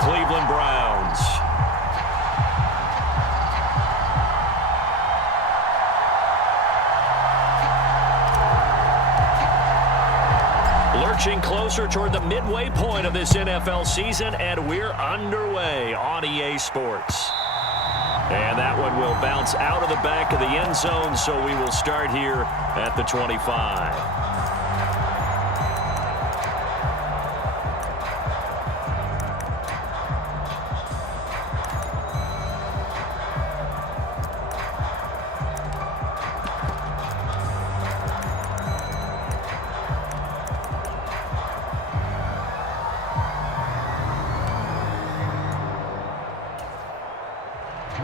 Cleveland Browns. Lurching closer toward the midway point of this NFL season, and we're underway on EA Sports. And that one will bounce out of the back of the end zone, so we will start here at the 25.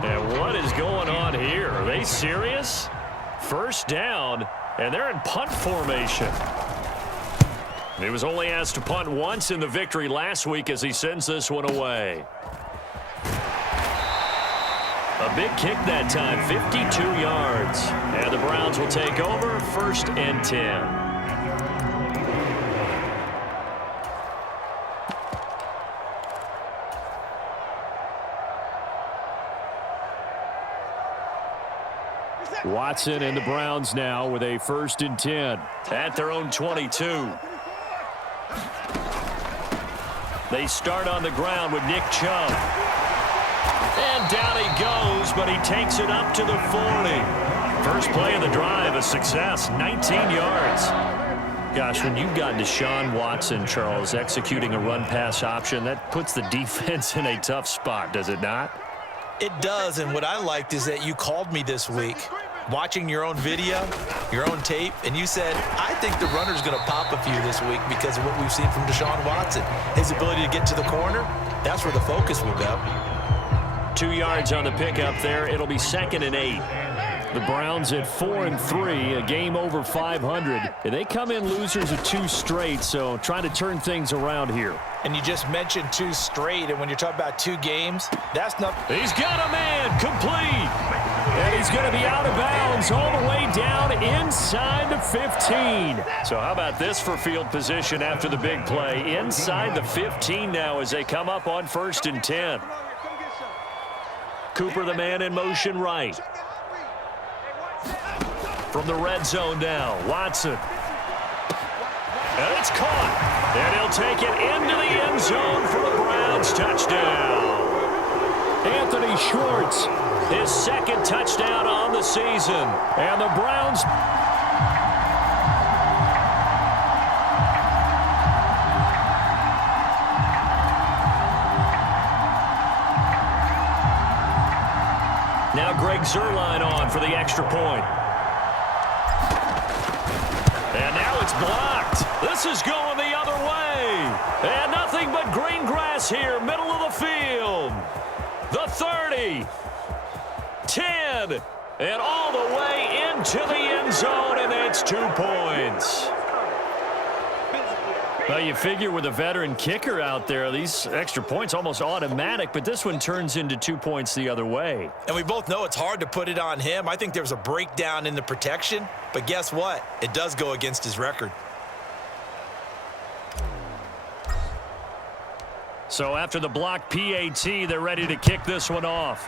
And what is going on here? Are they serious? First down, and they're in punt formation. He was only asked to punt once in the victory last week as he sends this one away. A big kick that time, 52 yards. And the Browns will take over, 1st and 10. Watson and the Browns now with a 1st and 10 at their own 22. They start on the ground with Nick Chubb. And down he goes, but he takes it up to the 40. First play of the drive, a success, 19 yards. Gosh, when you've got Deshaun Watson, Charles, executing a run-pass option, that puts the defense in a tough spot, does it not? It does, and what I liked is that you called me this week, watching your own video, your own tape, and you said, I think the runner's going to pop a few this week because of what we've seen from Deshaun Watson. His ability to get to the corner, that's where the focus will go. 2 yards on the pickup there. It'll be 2nd and 8. The Browns at 4-3, a game over 500. And they come in losers of 2 straight, so trying to turn things around here. And you just mentioned 2 straight, and when you're talking about 2 games, that's not... He's got a man, complete. And he's going to be out of bounds all the way down inside the 15. So how about this for field position after the big play? Inside the 15 now as they come up on 1st and 10. Cooper, the man in motion right. From the red zone now, Watson. And it's caught. And he'll take it into the end zone for the Browns touchdown. Anthony Schwartz, his 2nd touchdown on the season. And the Browns... Now Greg Zuerlein on for the extra point. And now it's blocked. This is going the other way. And nothing but green grass here, middle of the field. The 30. 10. And all the way into the end zone, and it's 2 points. Well, you figure with a veteran kicker out there, these extra points almost automatic, but this one turns into 2 points the other way. And we both know it's hard to put it on him. I think there's a breakdown in the protection, but guess what? It does go against his record. So after the block PAT, they're ready to kick this one off.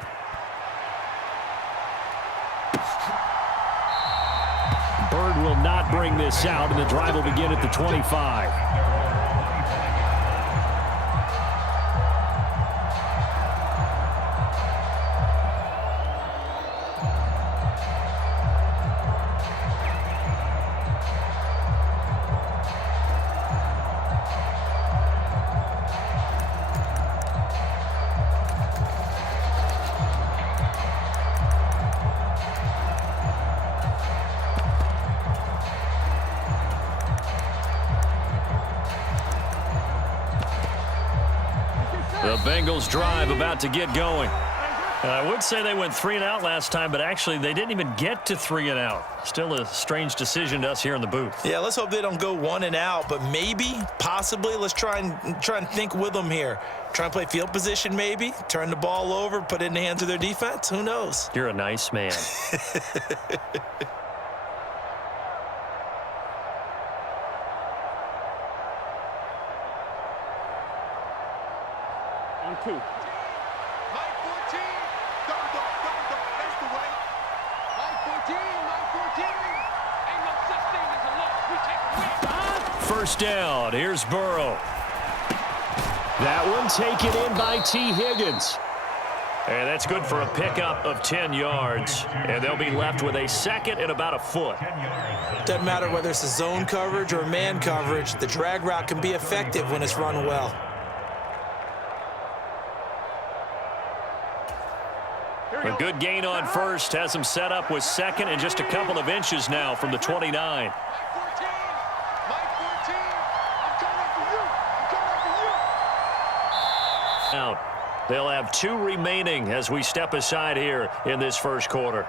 Bird will not bring this out, and the drive will begin at the 25. The Bengals drive about to get going. I would say they went 3 and out last time, but actually they didn't even get to 3 and out. Still a strange decision to us here in the booth. Yeah, let's hope they don't go 1 and out, but maybe, possibly, let's try and think with them here. Try and play field position maybe, turn the ball over, put it in the hands of their defense. Who knows? You're a nice man. On 2. Mike 14, double dog, that's the way. Mike 14, ain't no such thing as a loss. We take a win. First down, here's Burrow. That one taken in by T. Higgins. And that's good for a pickup of 10 yards. And they'll be left with a second and about a foot. Doesn't matter whether it's a zone coverage or man coverage, the drag route can be effective when it's run well. A good gain on first has him set up with second and just a couple of inches now from the 29. Mike 14, I'm coming for you. Out. They'll have 2 remaining as we step aside here in this first quarter.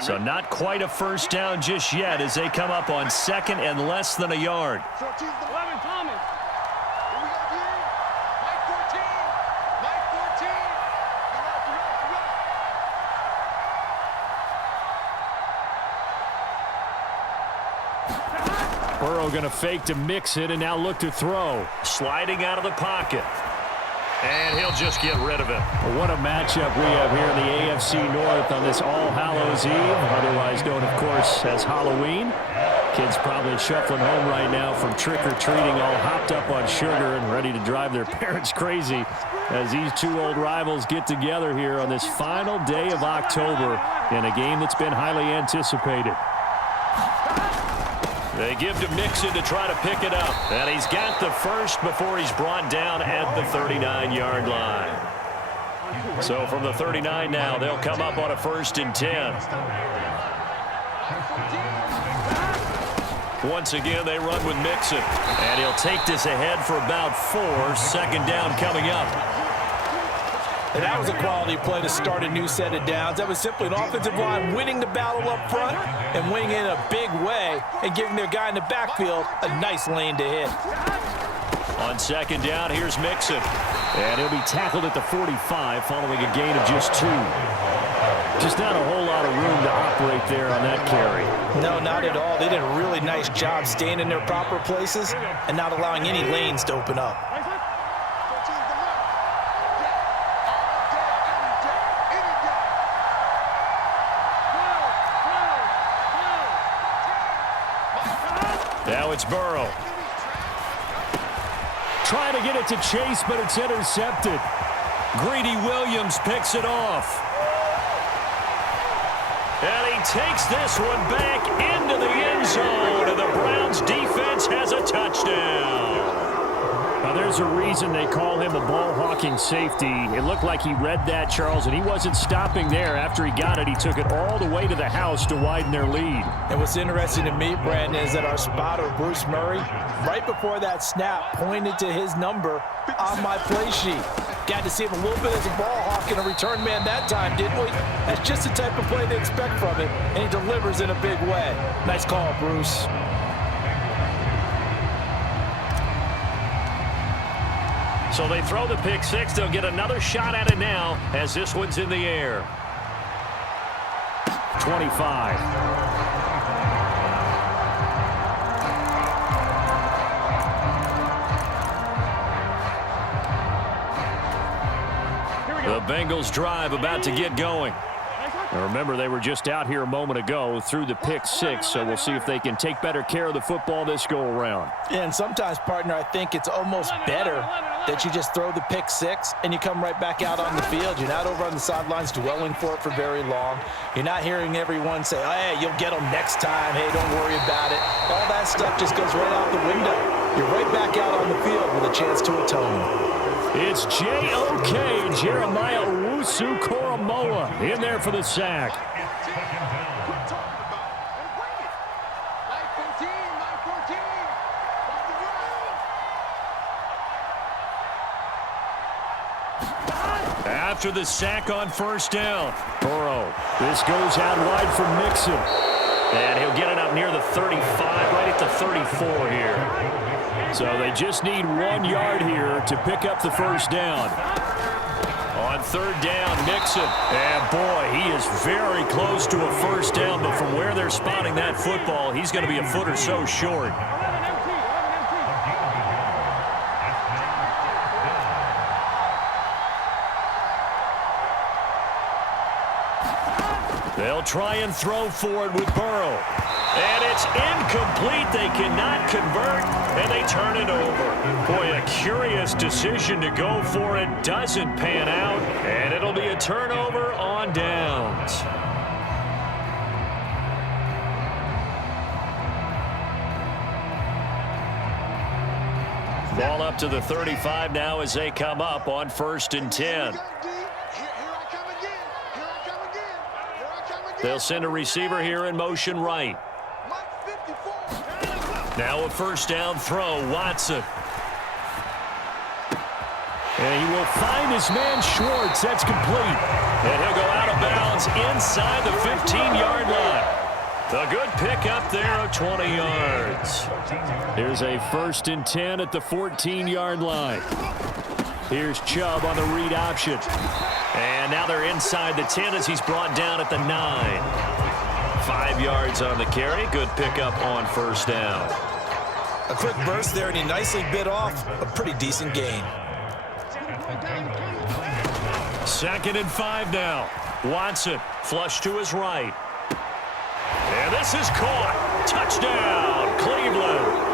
So not quite a first down just yet as they come up on second and less than a yard. 14's the 11, Thomas. Here we go, here. Mike 14. Burrow going to fake to mix it and now look to throw. Sliding out of the pocket. And he'll just get rid of it. What a matchup we have here in the AFC North on this All Hallows Eve, otherwise known, of course, as Halloween. Kids probably shuffling home right now from trick-or-treating, all hopped up on sugar and ready to drive their parents crazy as these two old rivals get together here on this final day of October in a game that's been highly anticipated. They give to Mixon to try to pick it up. And he's got the first before he's brought down at the 39-yard line. So from the 39 now, they'll come up on a 1st and 10. Once again, they run with Mixon. And he'll take this ahead for about 4. 2nd down coming up. And that was a quality play to start a new set of downs. That was simply an offensive line winning the battle up front and winning in a big way and giving their guy in the backfield a nice lane to hit. On 2nd down, here's Mixon. And he'll be tackled at the 45 following a gain of just 2. Just not a whole lot of room to operate there on that carry. No, not at all. They did a really nice job staying in their proper places and not allowing any lanes to open up. Now it's Burrow. Trying to get it to Chase, but it's intercepted. Greedy Williams picks it off. And he takes this one back into the end zone, and the Browns defense has a touchdown. Now, there's a reason they call him a ball-hawking safety. It looked like he read that, Charles, and he wasn't stopping there. After he got it, he took it all the way to the house to widen their lead. And what's interesting to me, Brandon, is that our spotter, Bruce Murray, right before that snap, pointed to his number on my play sheet. Got to see him a little bit as a ball hawk and a return man that time, didn't we? That's just the type of play they expect from him, and he delivers in a big way. Nice call, Bruce. So they throw the pick six. They'll get another shot at it now as this one's in the air. 25. The Bengals drive about to get going. Now remember, they were just out here a moment ago through the pick six, so we'll see if they can take better care of the football this go-around. Yeah, and sometimes, partner, I think it's almost better that you just throw the pick six and you come right back out on the field. You're not over on the sidelines dwelling for it for very long. You're not hearing everyone say, oh, hey, you'll get them next time. Hey, don't worry about it. All that stuff just goes right out the window. You're right back out on the field with a chance to atone. It's J.O.K. Jeremiah Owusu-Koramoah in there for the sack. After the sack on first down, Burrow. This goes out wide for Mixon. And he'll get it up near the 35, right at the 34 here. So they just need 1 yard here to pick up the first down. On On third down, Mixon. And boy, he is very close to a first down, but from where they're spotting that football, he's going to be a foot or so short. They'll try and throw for it with Burrow. And it's incomplete. They cannot convert, and they turn it over. Boy, a curious decision to go for it. Doesn't pan out, and it'll be a turnover on downs. Ball up to the 35 now as they come up on 1st and 10. They'll send a receiver here in motion right. Now a first down throw, Watson. And he will find his man Schwartz. That's complete. And he'll go out of bounds inside the 15-yard line. A good pickup there of 20 yards. Here's a 1st and 10 at the 14-yard line. Here's Chubb on the read option. And now they're inside the 10 as he's brought down at the 9. 5 yards on the carry. Good pickup on first down. A quick burst there, and he nicely bit off a pretty decent gain. 2nd and 5 now. Watson flush to his right. And this is caught. Touchdown, Cleveland.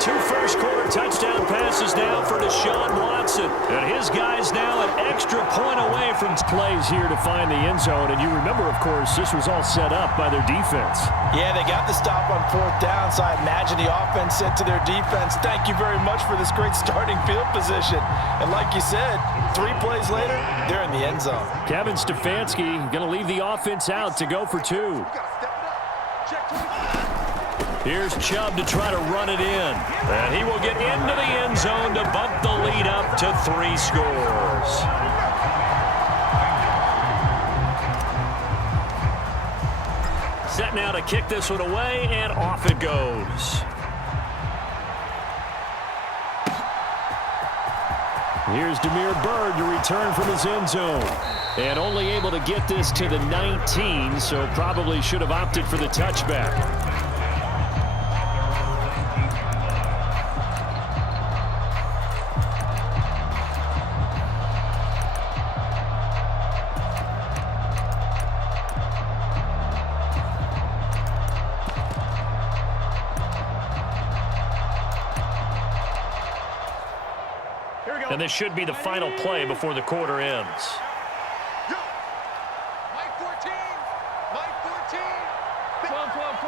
2 first-quarter touchdown passes now for Deshaun Watson. And his guys now an extra point away from plays here to find the end zone. And you remember, of course, this was all set up by their defense. Yeah, they got the stop on 4th down, so I imagine the offense said to their defense, thank you very much for this great starting field position. And like you said, 3 plays later, they're in the end zone. Kevin Stefanski going to leave the offense out to go for 2. Here's Chubb to try to run it in. And he will get into the end zone to bump the lead up to 3 scores. Set now to kick this one away, and off it goes. Here's Damiere Byrd to return from his end zone. And only able to get this to the 19, so probably should have opted for the touchback. And this should be the final play before the quarter ends. Mike 14. Mike 14. 12, 12,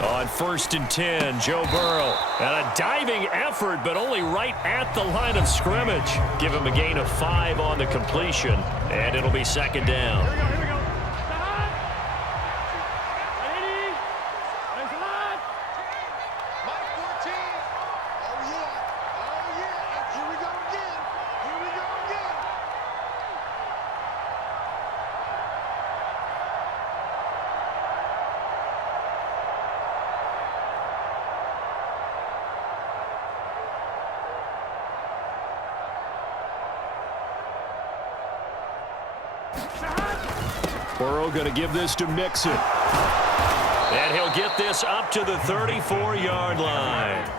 12. On 1st and 10, Joe Burrow. And a diving effort, but only right at the line of scrimmage. Give him a gain of 5 on the completion, and it'll be 2nd down. Here we go. Ready? Thanks a lot. Mike 14. Oh, yeah. Oh, yeah. Here we go again. Here we go again. Burrow going to give this to Mixon. And he'll get this up to the 34-yard line.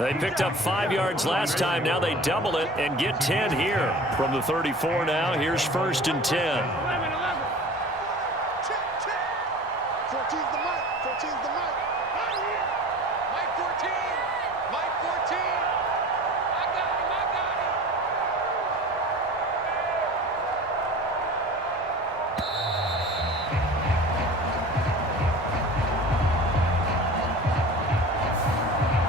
They picked up 5 yards last time. Now they double it and get 10 here. From the 34 now, here's 1st and 10. 11. Check. 14's the mic. 14's the mic. Mike 14. Mike 14. I got him.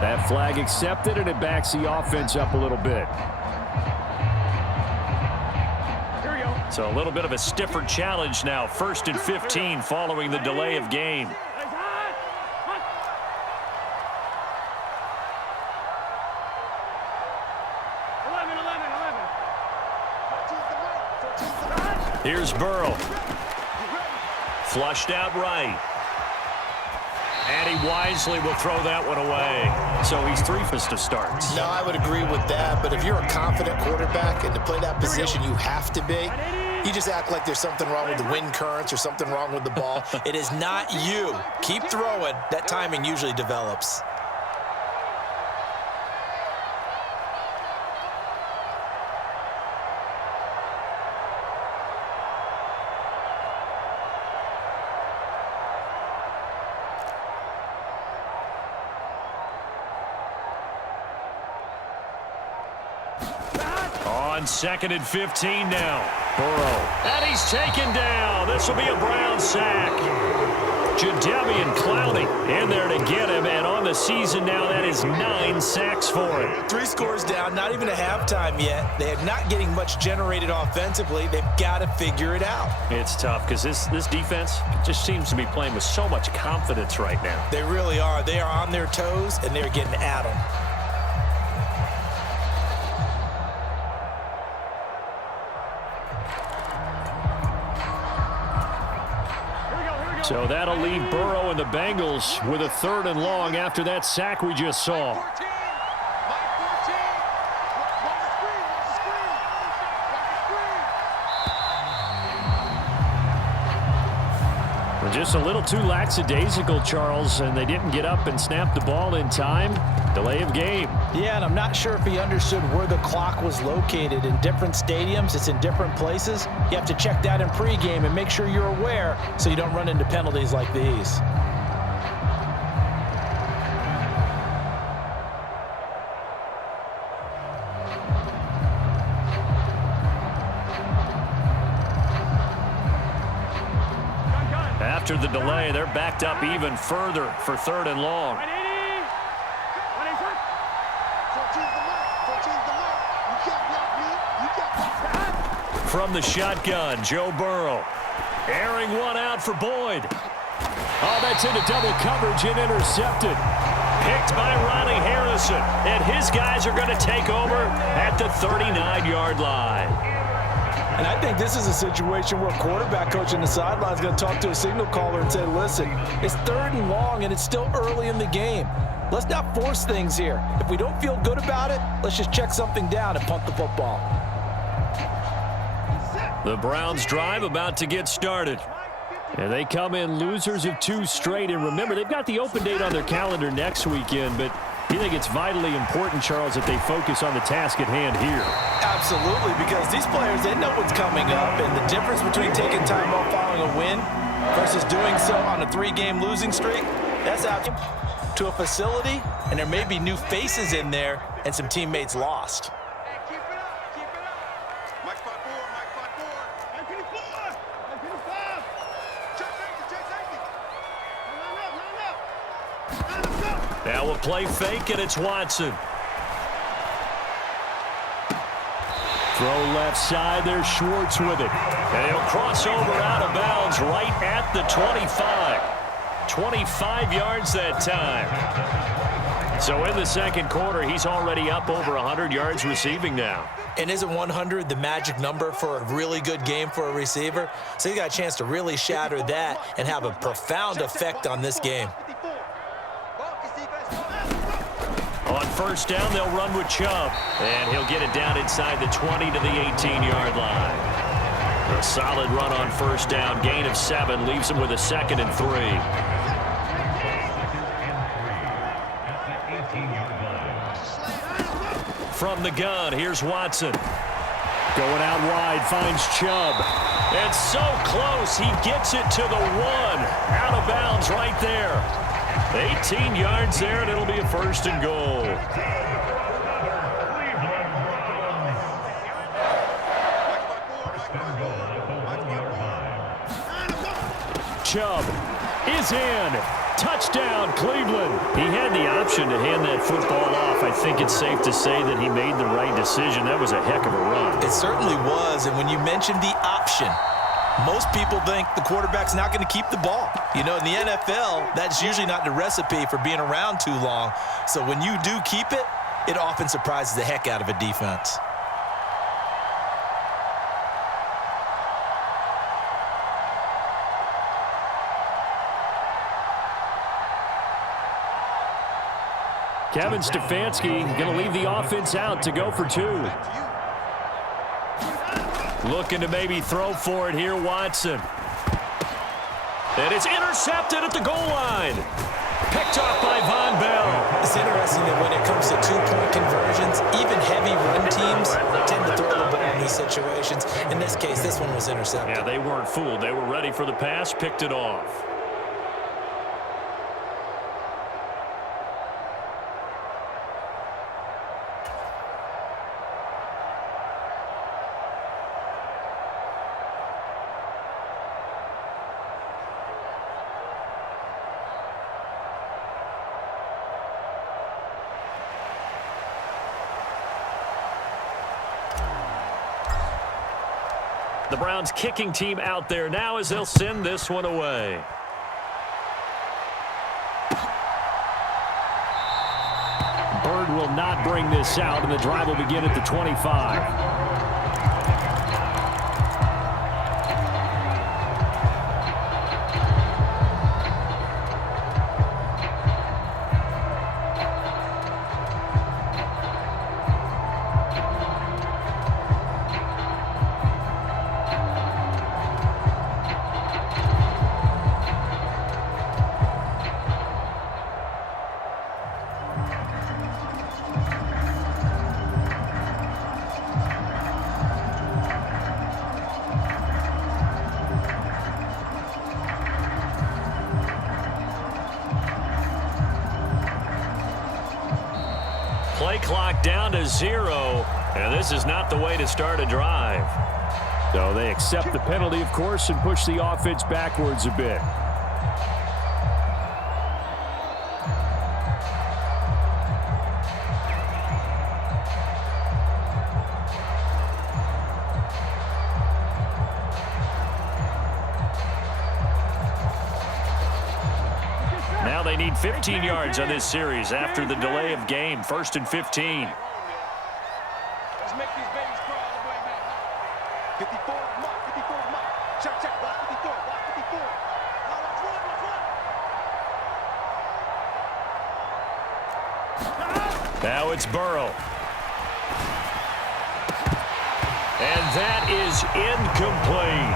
That flag accepted, and it backs the offense up a little bit. Here we go. So a little bit of a stiffer challenge now. 1st and 15 following the delay of game. Here's Burrow. Flushed out right. And he wisely will throw that one away. So he's 3 for to start. No, I would agree with that. But if you're a confident quarterback and to play that position, you have to be. You just act like there's something wrong with the wind currents or something wrong with the ball. It is not you. Keep throwing. That timing usually develops. On 2nd and 15 now. Burrow. And he's taken down. This will be a Brown sack. Jadeveon Clowney in there to get him. And on the season now, that is 9 sacks for him. 3 scores down, not even a halftime yet. They are not getting much generated offensively. They've got to figure it out. It's tough because this defense just seems to be playing with so much confidence right now. They really are. They are on their toes, and they're getting at them. So that'll leave Burrow and the Bengals with a 3rd and long after that sack we just saw. Just a little too lackadaisical, Charles, and they didn't get up and snap the ball in time. Delay of game. Yeah, and I'm not sure if he understood where the clock was located. In different stadiums, it's in different places. You have to check that in pregame and make sure you're aware so you don't run into penalties like these. After the delay, they're backed up even further for 3rd and long. From the shotgun, Joe Burrow. Airing one out for Boyd. Oh, that's into double coverage and intercepted. Picked by Ronnie Harrison. And his guys are going to take over at the 39-yard line. And I think this is a situation where a quarterback coach in the sideline is going to talk to a signal caller and say, listen, it's 3rd and long and it's still early in the game. Let's not force things here. If we don't feel good about it, let's just check something down and punt the football. The Browns drive about to get started. And they come in losers of 2 straight. And remember, they've got the open date on their calendar next weekend, but you think it's vitally important, Charles, that they focus on the task at hand here? Absolutely, because these players, they know what's coming up, and the difference between taking time off following a win versus doing so on a 3-game losing streak, that's out to a facility, and there may be new faces in there and some teammates lost. Keep it up, keep it up. Mike 5-4, Mike 5-4. Mike 54, Mike 55. Check safety. Line up. Now we'll play fake, and it's Watson. Throw left side, there's Schwartz with it. And he'll cross over out of bounds right at the 25. 25 yards that time. So in the 2nd quarter, he's already up over 100 yards receiving now. And isn't 100 the magic number for a really good game for a receiver? So he got a chance to really shatter that and have a profound effect on this game. On 1st down, they'll run with Chubb. And he'll get it down inside the 20 to the 18-yard line. A solid run on 1st down. Gain of 7 leaves him with a 2nd and 3. From the gun, here's Watson. Going out wide, finds Chubb. And so close, he gets it to the 1. Out of bounds right there. 18 yards there, and it'll be a 1st and goal. Chubb is in. Touchdown, Cleveland. He had the option to hand that football off. I think it's safe to say that he made the right decision. That was a heck of a run. It certainly was, and when you mentioned the option, most people think the quarterback's not going to keep the ball. You know, in the NFL, that's usually not the recipe for being around too long. So when you do keep it, it often surprises the heck out of a defense. Kevin Stefanski going to leave the offense out to go for 2. Looking to maybe throw for it here, Watson. And it's intercepted at the goal line. Picked off by Von Bell. It's interesting that when it comes to 2-point conversions, even heavy run teams tend to throw the ball in these situations. In this case, this one was intercepted. Yeah, they weren't fooled. They were ready for the pass, picked it off. The Browns kicking team out there now as they'll send this one away. Bird will not bring this out, and the drive will begin at the 25. Play clock down to 0, and this is not the way to start a drive. So they accept the penalty, of course, and push the offense backwards a bit. Now they need 15 yards on this series after the delay of game. 1st and 15. Let's make these babies crawl all the way back. 54, mark, 54, mark. Check, check, watch 54, watch 54. Now let's run, Now it's Burrow. And that is incomplete.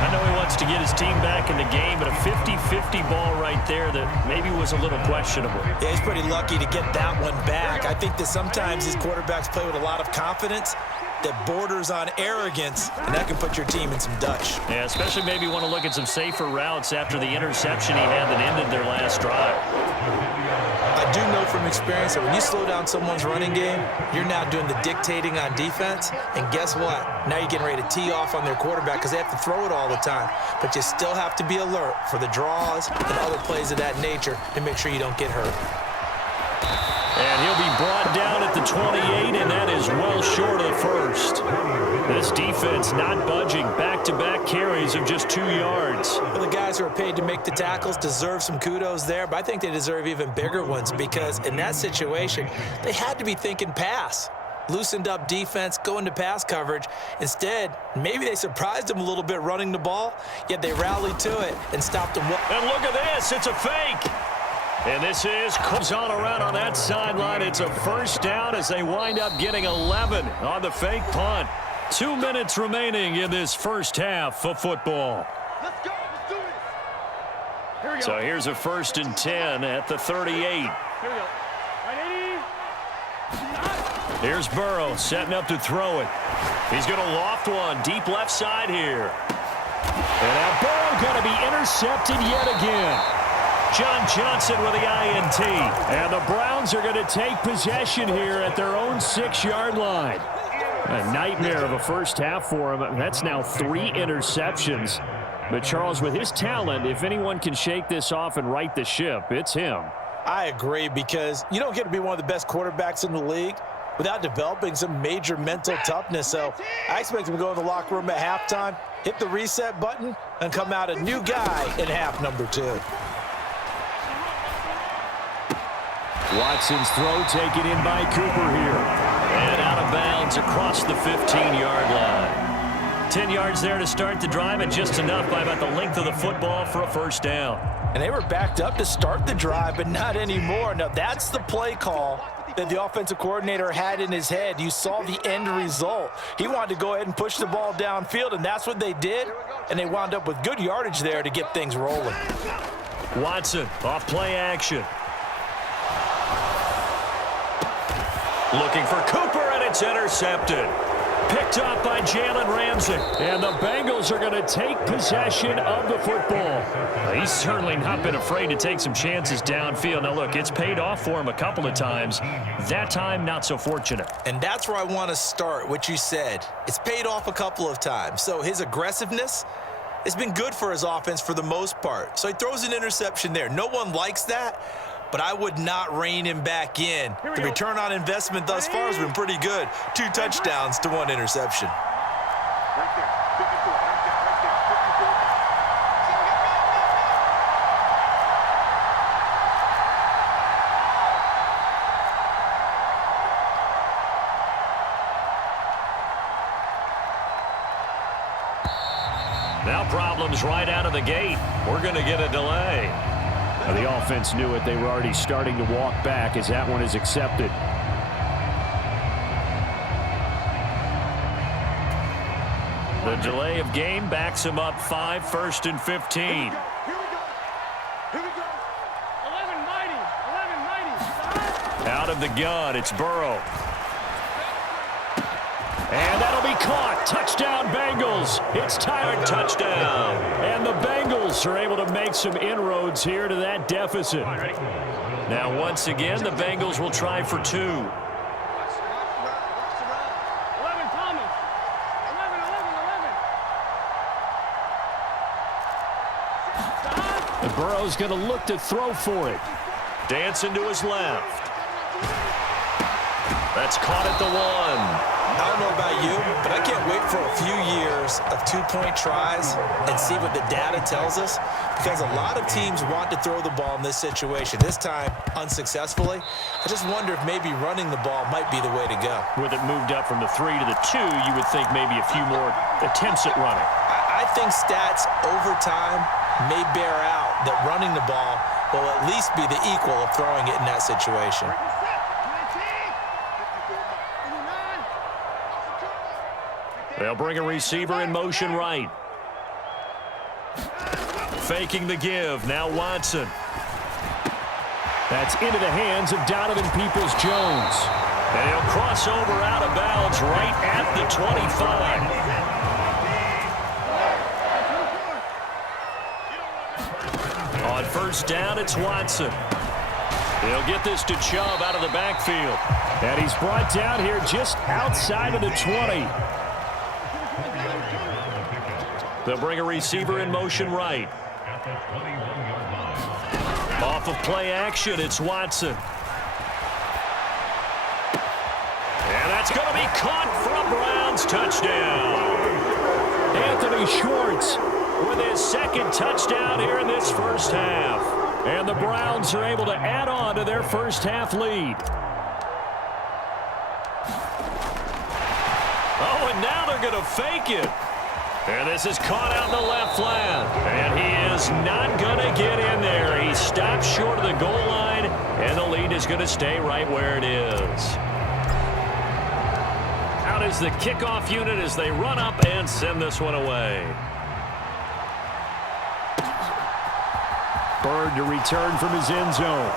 I know he wants to get his team back in the game, but a 50-50 ball right there that maybe was a little questionable. Yeah, he's pretty lucky to get that one back. I think that sometimes these quarterbacks play with a lot of confidence that borders on arrogance, and that can put your team in some Dutch. Yeah, especially maybe want to look at some safer routes after the interception he had that ended their last drive. I do know from experience that when you slow down someone's running game, you're now doing the dictating on defense, and guess what? Now you're getting ready to tee off on their quarterback because they have to throw it all the time. But you still have to be alert for the draws and other plays of that nature to make sure you don't get hurt. And he'll be brought down at the 28, and that is well short of the first. This defense not budging. Back-to-back carries of just 2 yards. Well, the guys who are paid to make the tackles deserve some kudos there, but I think they deserve even bigger ones because in that situation, they had to be thinking pass. Loosened up defense, going to pass coverage. Instead, maybe they surprised them a little bit running the ball, yet they rallied to it and stopped them. And look at this. It's a fake. And this comes on around on that sideline. It's a first down as they wind up getting 11 on the fake punt. 2 minutes remaining in this first half of football. let's go, let's do this. Here we go. So here's a 1st and 10 at the 38. Here we go. Here's Burrow setting up to throw it. He's going to loft one deep left side here. And now Burrow going to be intercepted yet again. John Johnson with the INT. And the Browns are going to take possession here at their own 6-yard line. A nightmare of a first half for him. That's now 3 interceptions. But Charles, with his talent, if anyone can shake this off and right the ship, it's him. I agree, because you don't get to be one of the best quarterbacks in the league without developing some major mental toughness. So I expect him to go in the locker room at halftime, hit the reset button, and come out a new guy in half number 2. Watson's throw taken in by Cooper here. And out of bounds across the 15-yard line. 10 yards there to start the drive, and just enough by about the length of the football for a first down. And they were backed up to start the drive, but not anymore. Now, that's the play call that the offensive coordinator had in his head. You saw the end result. He wanted to go ahead and push the ball downfield, and that's what they did. And they wound up with good yardage there to get things rolling. Watson off play action. Looking for Cooper, and it's intercepted. Picked up by Jalen Ramsey. And the Bengals are going to take possession of the football. He's certainly not been afraid to take some chances downfield. Now, look, it's paid off for him a couple of times. That time, not so fortunate. And that's where I want to start, what you said. It's paid off a couple of times. So his aggressiveness has been good for his offense for the most part. So he throws an interception there. No one likes that, but I would not rein him back in. The return on investment thus far has been pretty good. 2 touchdowns to 1 interception. Right there. 54. Right there. Right there. 54. Now problems right out of the gate. We're going to get a delay. Now, the offense knew it. They were already starting to walk back as that one is accepted. The delay of game backs him up 5, 1st and 15. Here we go. Here we go. 11-90. 11-90. Out of the gun, it's Burrow. And that'll be caught. Touchdown, Bengals. It's Tyler, touchdown. And the Bengals are able to make some inroads here to that deficit. Now, once again, the Bengals will try for 2. 11 Thomas. 11. And Burrow's going to look to throw for it. Dancing to his left. That's caught at the 1. I don't know about you, but I can't wait for a few years of 2-point tries and see what the data tells us, because a lot of teams want to throw the ball in this situation. This time, unsuccessfully. I just wonder if maybe running the ball might be the way to go. With it moved up from the 3 to the 2, you would think maybe a few more attempts at running. I think stats over time may bear out that running the ball will at least be the equal of throwing it in that situation. They'll bring a receiver in motion right. Faking the give. Now Watson. That's into the hands of Donovan Peoples-Jones. And he'll cross over out of bounds right at the 25. On first down, it's Watson. He'll get this to Chubb out of the backfield. And he's brought down here just outside of the 20. They'll bring a receiver in motion right. Off of play action, it's Watson. And that's going to be caught for a Browns touchdown. Anthony Schwartz with his 2nd touchdown here in this first half. And the Browns are able to add on to their first half lead. Oh, and now they're going to fake it. And this is caught out in the left flat. And he is not going to get in there. He stops short of the goal line, and the lead is going to stay right where it is. Out is the kickoff unit as they run up and send this one away. Bird to return from his end zone.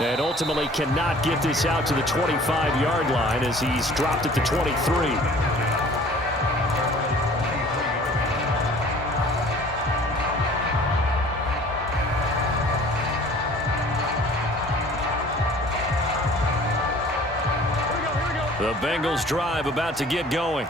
And ultimately cannot get this out to the 25-yard line as he's dropped at the 23. The Bengals drive about to get going.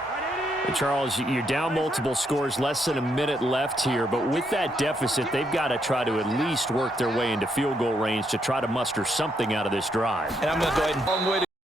And Charles, you're down multiple scores, less than a minute left here, but with that deficit, they've got to try to at least work their way into field goal range to try to muster something out of this drive. And I'm going to go ahead and long way to